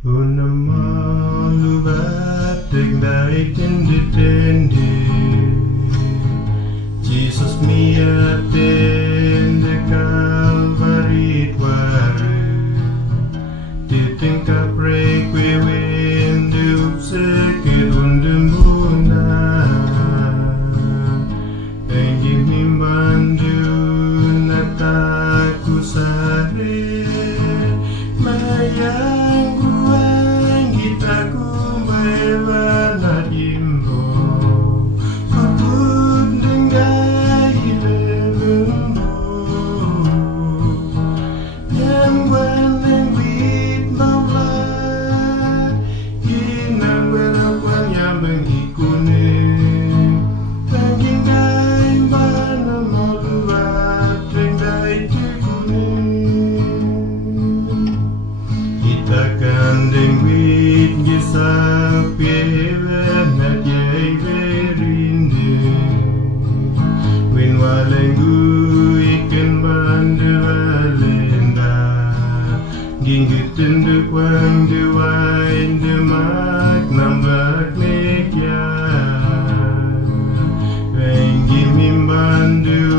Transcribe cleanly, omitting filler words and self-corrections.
Unamalu batik dari tende Jesus miatin de Calvary waru titingkap requiem du sekit undembuna engin himbandu nataku sare mayang Agi Takuba Evennat Yibo kutut denggai lembo yang waneng bit maulah inang berawan yang mengikune tanging gai mana mau luat denggai tekune kita kandeng wit gisang Evennat Yibo win walengu ikan bandu walenda ginggiten de kwang de wain de mak nambak nekya wengi mimbandu